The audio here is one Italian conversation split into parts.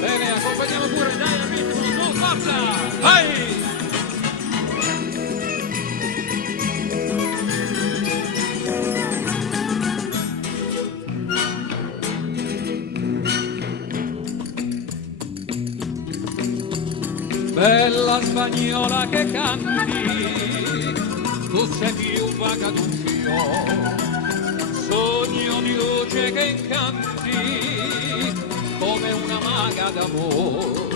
Bene, accompagniamo pure, dai, al ritmo, su, forza! Vai! Bella spagnola che canti, tu sei più vaga d'un fiore, sogno di luce che incanti come una maga d'amore.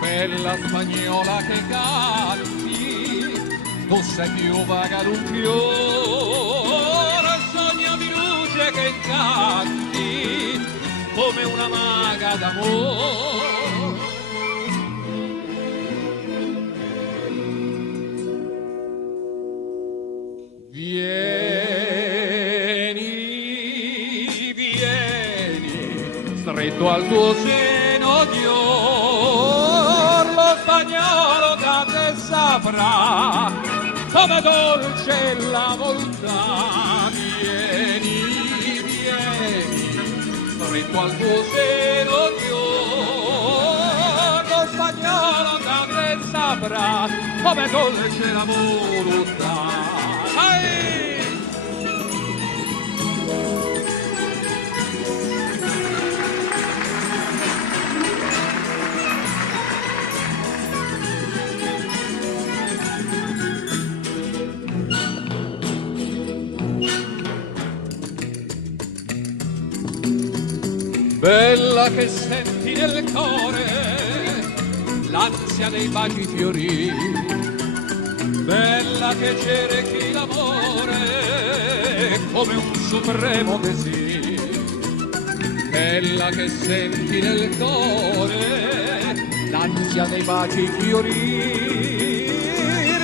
Bella spagnola che canti, tu sei più vaga d'un fiore, sogno di luce che incanti come una maga d'amore. Stretto al tuo seno Dio, lo spagnolo che te saprà come dolce la volontà. Vieni, vieni, stretto al tuo seno Dio, lo spagnolo che te saprà come dolce la volontà. Bella che senti nel cuore l'ansia dei baci fiorì, bella che cerchi l'amore come un supremo desiderio, bella che senti nel cuore l'ansia dei baci fiorir,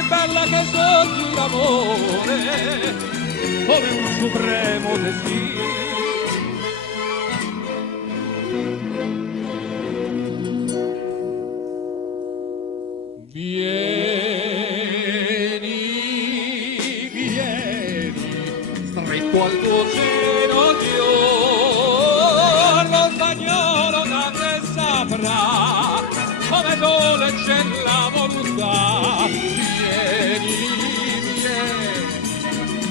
bella che sogni l'amore come un supremo desiderio. Vieni, vieni, stretto al tuo seno Dio, lo spagnolo da te saprà come dolce la volontà. Vieni, vieni,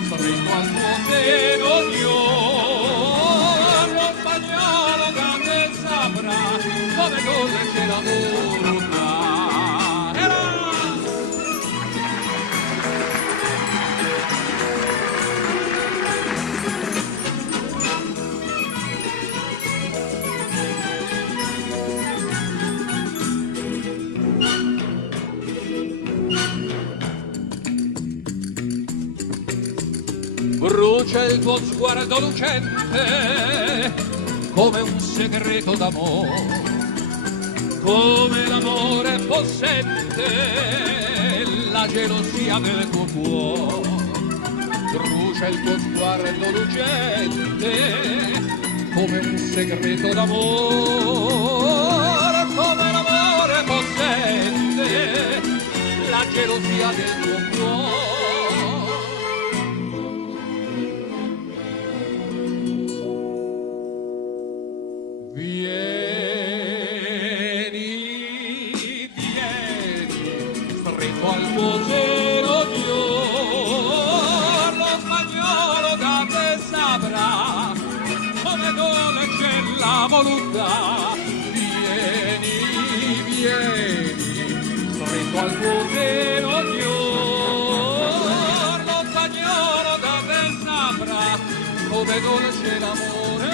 stretto al tuo seno Dio, lo spagnolo da te saprà come dolce la volontà. Brucia il tuo sguardo lucente come un segreto d'amore, come l'amore possente la gelosia del tuo cuore. Brucia il tuo sguardo lucente come un segreto d'amore, come l'amore possente la gelosia del tuo cuore. Al tuo seno Dio, lo spagnolo da te saprà come dolce la volontà. Vieni, vieni, stretto al tuo seno Dio, lo spagnolo da te saprà come dolce l'amore.